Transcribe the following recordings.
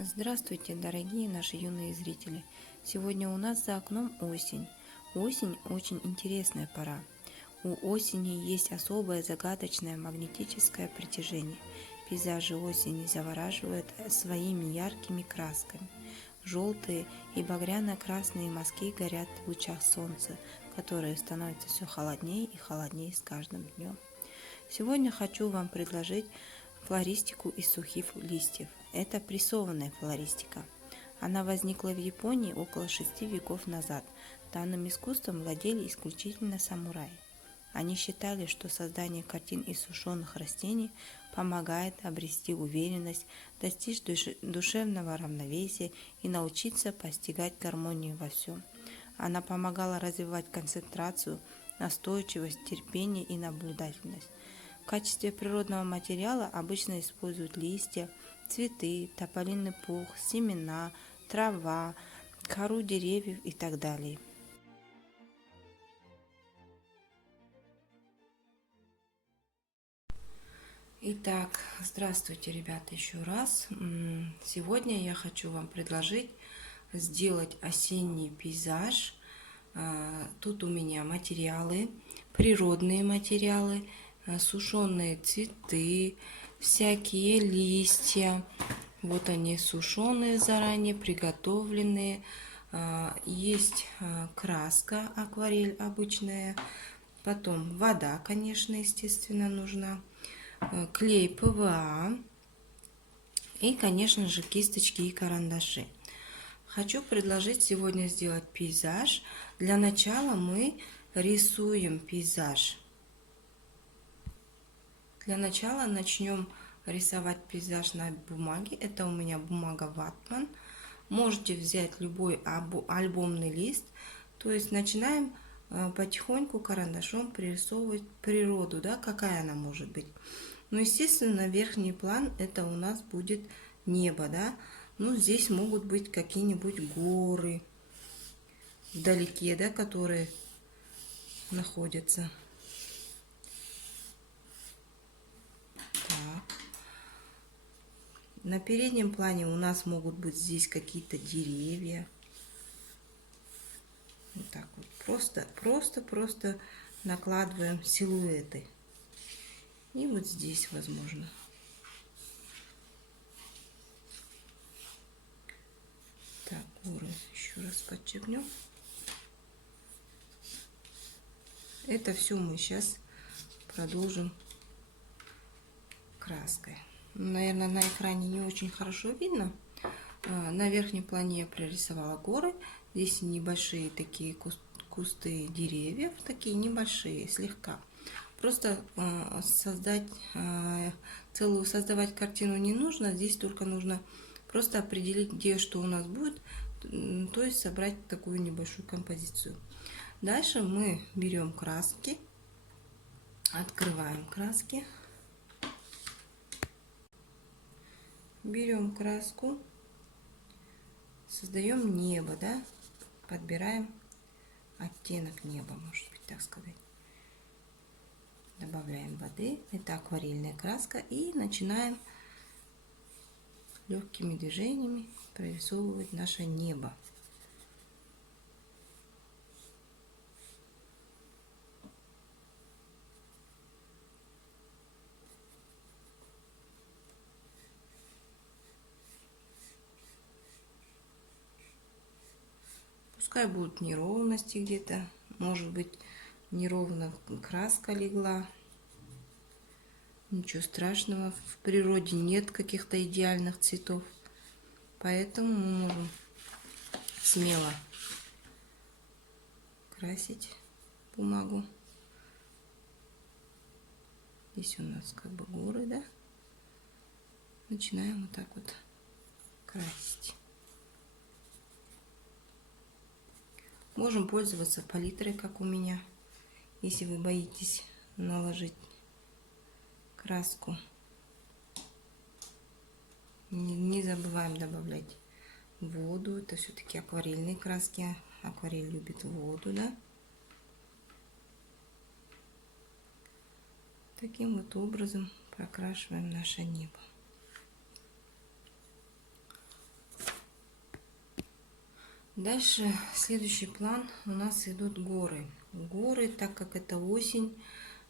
Здравствуйте, дорогие наши юные зрители! Сегодня у нас за окном осень. Осень очень интересная пора. У осени есть особое загадочное магнетическое притяжение. Пейзажи осени завораживают своими яркими красками. Желтые и багряно-красные мазки горят в лучах солнца, которые становятся все холоднее и холоднее с каждым днем. Сегодня хочу вам предложить флористику из сухих листьев. Это прессованная флористика. Она возникла в Японии около 6 веков назад. Данным искусством владели исключительно самураи. Они считали, что создание картин из сушеных растений помогает обрести уверенность, достичь душевного равновесия и научиться постигать гармонию во всем. Она помогала развивать концентрацию, настойчивость, терпение и наблюдательность. В качестве природного материала обычно используют листья, цветы, тополиный пух, семена, трава, кору деревьев и так далее. Итак, здравствуйте, ребята, еще раз. Сегодня я хочу вам предложить сделать осенний пейзаж. Тут у меня материалы, природные материалы, сушеные цветы, всякие листья. Вот они сушеные заранее, приготовленные. Есть краска, акварель обычная. Потом вода, конечно, естественно, нужна. Клей ПВА. И, конечно же, кисточки и карандаши. Хочу предложить сегодня сделать пейзаж. Для начала мы рисуем пейзаж. Для начала начнем рисовать пейзаж на бумаге. Это у меня бумага ватман. Можете взять любой альбомный лист. То есть начинаем потихоньку карандашом пририсовывать природу, да, какая она может быть. Ну, естественно, верхний план это у нас будет небо, да. Ну, здесь могут быть какие-нибудь горы вдалеке, да, которые находятся. Так. На переднем плане у нас могут быть здесь какие-то деревья. Вот так вот. Просто накладываем силуэты. И вот здесь, возможно. Так, горы еще раз подчеркнем. Это все мы сейчас продолжим краской. Наверное, на экране не очень хорошо видно. На верхнем плане я прорисовала горы. Здесь небольшие такие кусты деревьев, такие небольшие, слегка. Просто создавать картину не нужно. Здесь только нужно просто определить, где что у нас будет, то есть собрать такую небольшую композицию. Дальше мы берем краски, открываем краски, берем краску, создаем небо, да, подбираем оттенок неба, может быть, так сказать. Добавляем воды, это акварельная краска, и начинаем легкими движениями прорисовывать наше небо. Пускай будут неровности где-то, может быть, неровно краска легла. Ничего страшного, в природе нет каких-то идеальных цветов, поэтому мы можем смело красить бумагу. Здесь у нас как бы горы, да? Начинаем вот так вот красить. Можем пользоваться палитрой, как у меня, если вы боитесь наложить краску. Не забываем добавлять воду. Это все-таки акварельные краски. Акварель любит воду, да? Таким вот образом прокрашиваем наше небо. Дальше следующий план у нас идут горы. Горы, так как это осень,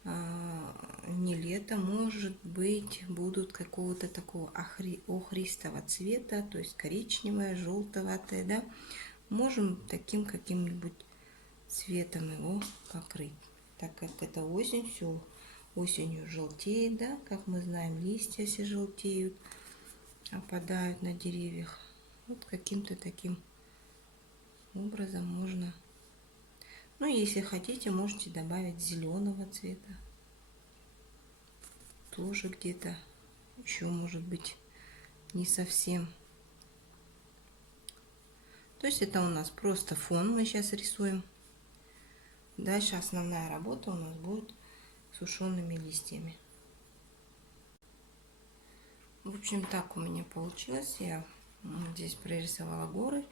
не лето, может быть, будут какого-то такого охристого цвета, то есть коричневое, желтоватое, да. Можем таким каким-нибудь цветом его покрыть, так как это осень, все осенью желтеет, да, как мы знаем, листья все желтеют, опадают на деревьях. Вот каким-то таким образом можно. Ну, если хотите, можете добавить зеленого цвета. Тоже где-то еще может быть не совсем. То есть это у нас просто фон мы сейчас рисуем. Дальше основная работа у нас будет сушеными листьями. В общем, так у меня получилось. Я здесь прорисовала горы.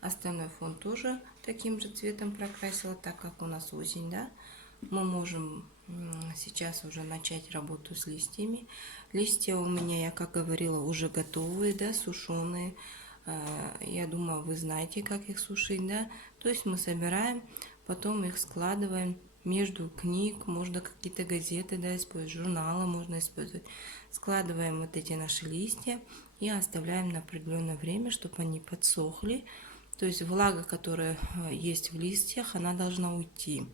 Остальной фон тоже таким же цветом прокрасила, так как у нас осень, да. Мы можем сейчас уже начать работу с листьями. Листья у меня, я как говорила, уже готовые, да, сушеные. Я думаю, вы знаете, как их сушить, да. То есть мы собираем, потом их складываем между книг, можно какие-то газеты, да, использовать, журналы можно использовать. Складываем вот эти наши листья и оставляем на определенное время, чтобы они подсохли. То есть влага, которая есть в листьях, она должна уйти.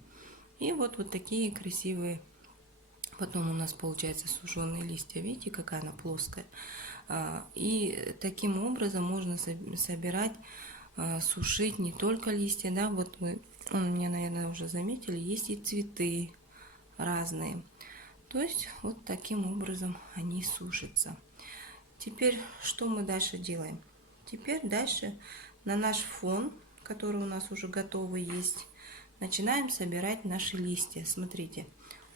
И вот такие красивые. Потом у нас получается сушеные листья. Видите, какая она плоская. И таким образом можно собирать, сушить не только листья, да, вот вы меня, наверное, уже заметили, есть и цветы разные. То есть вот таким образом они сушатся. Теперь что мы дальше делаем? Теперь дальше на наш фон, который у нас уже готовый есть, начинаем собирать наши листья. Смотрите,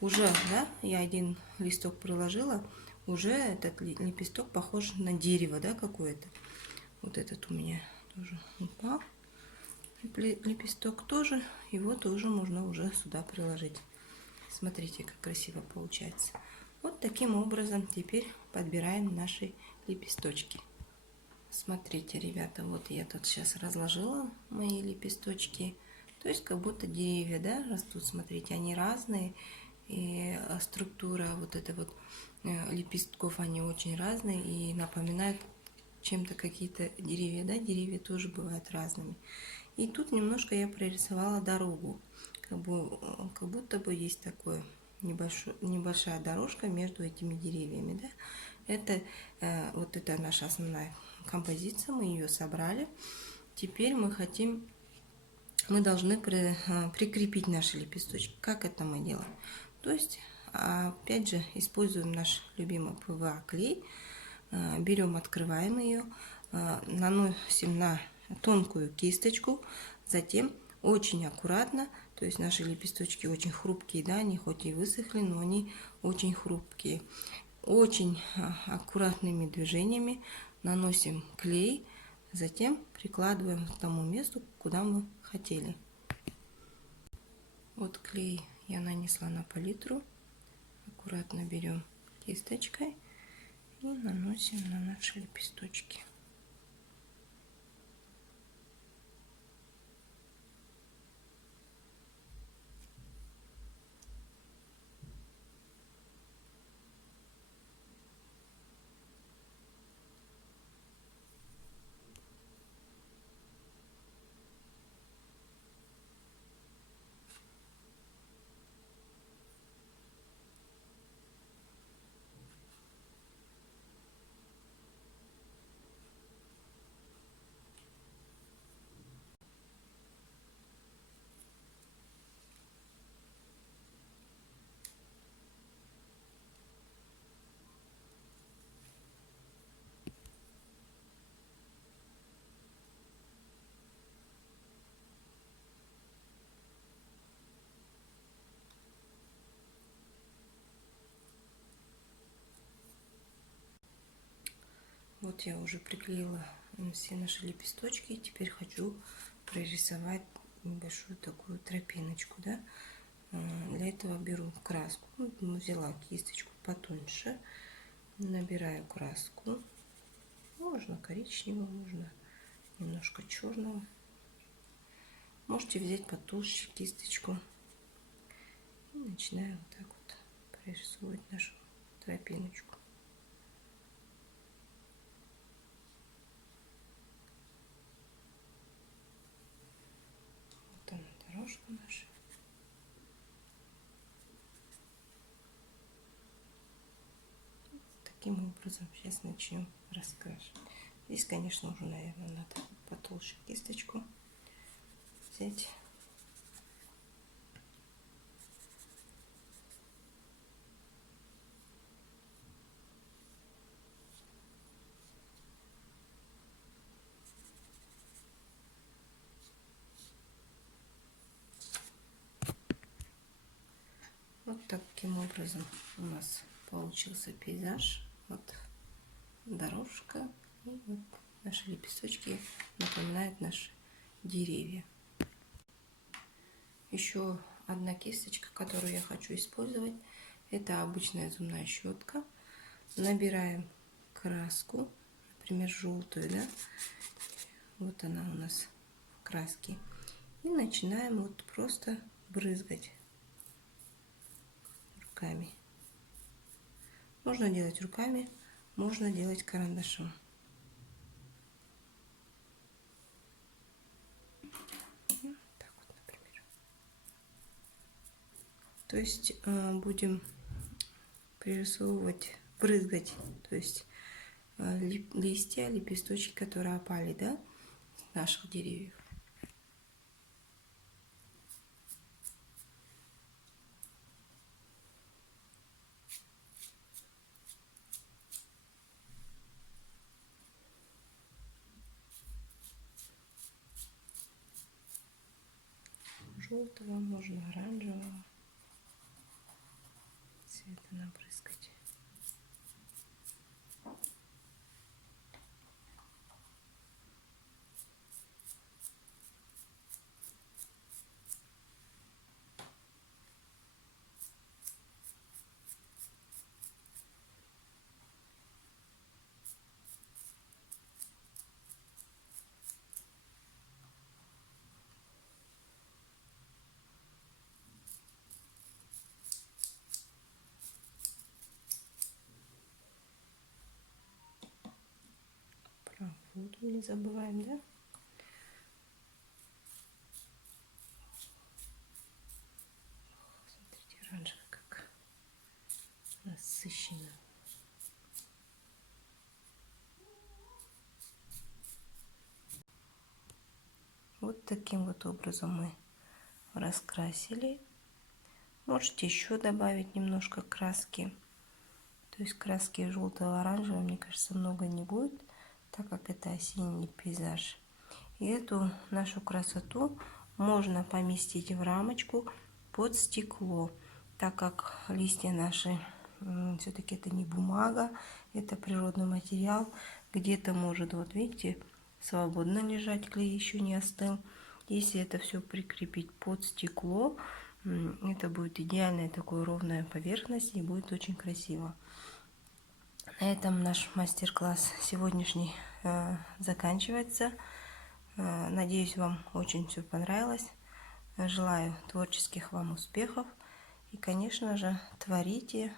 уже, да, я один листок приложила, уже этот лепесток похож на дерево, да, какое-то. Вот этот у меня тоже упал. Лепесток тоже, его тоже можно уже сюда приложить. Смотрите, как красиво получается. Вот таким образом теперь подбираем наши лепесточки. Смотрите, ребята, вот я тут сейчас разложила мои лепесточки. То есть как будто деревья, да, растут. Смотрите, они разные. И структура вот этой вот лепестков, они очень разные и напоминают чем-то какие-то деревья, да, деревья тоже бывают разными. И тут немножко я прорисовала дорогу, как будто бы есть такое небольшая дорожка между этими деревьями, да. Это вот это наша основная композиция, мы ее собрали. Теперь мы должны прикрепить наши лепесточки. Как это мы делаем? То есть, опять же, используем наш любимый ПВА клей, берем, открываем ее, наносим на тонкую кисточку, затем очень аккуратно, то есть наши лепесточки очень хрупкие, да, они хоть и высохли, но они очень хрупкие. Очень аккуратными движениями наносим клей, затем прикладываем к тому месту, куда мы хотели. Вот клей я нанесла на палитру. Аккуратно берем кисточкой и наносим на наши лепесточки. Вот я уже приклеила все наши лепесточки. Теперь хочу прорисовать небольшую такую тропиночку, да. Для этого беру краску, взяла кисточку потоньше, набираю краску. Можно коричневого, можно немножко черного. Можете взять потолще кисточку. И начинаем вот так вот прорисовывать нашу тропиночку. Вот она, дорожка наша. Таким образом сейчас начнем раскрашивать. Здесь, конечно, уже, наверное, надо потолще кисточку взять. Вот таким образом у нас получился пейзаж. Вот дорожка и вот наши лепесточки напоминают наши деревья. Еще одна кисточка, которую я хочу использовать, это обычная зубная щетка. Набираем краску, например, желтую, да? Вот она у нас в краске. И начинаем вот просто брызгать руками. Можно делать руками, можно делать карандашом. Так вот, например. То есть будем пририсовывать, брызгать, то есть листья, лепесточки, которые опали, да, с наших деревьев. Желтого, можно оранжевого цвета набрызгать. Про воду не забываем, да? Смотрите, оранжевый как насыщенно. Вот таким вот образом мы раскрасили. Можете еще добавить немножко краски. То есть краски желтого, оранжевого, мне кажется, много не будет, так как это осенний пейзаж. И эту нашу красоту можно поместить в рамочку под стекло, так как листья наши все-таки это не бумага, это природный материал. Где-то может, вот видите, свободно лежать, клей еще не остыл. Если это все прикрепить под стекло, это будет идеальная такая ровная поверхность и будет очень красиво. На этом наш мастер-класс сегодняшний заканчивается. Надеюсь, вам очень все понравилось. Желаю творческих вам успехов. И, конечно же, творите,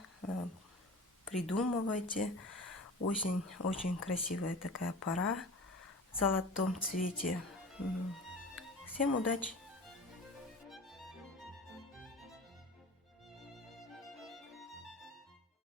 придумывайте. Осень очень красивая такая пора в золотом цвете. Всем удачи!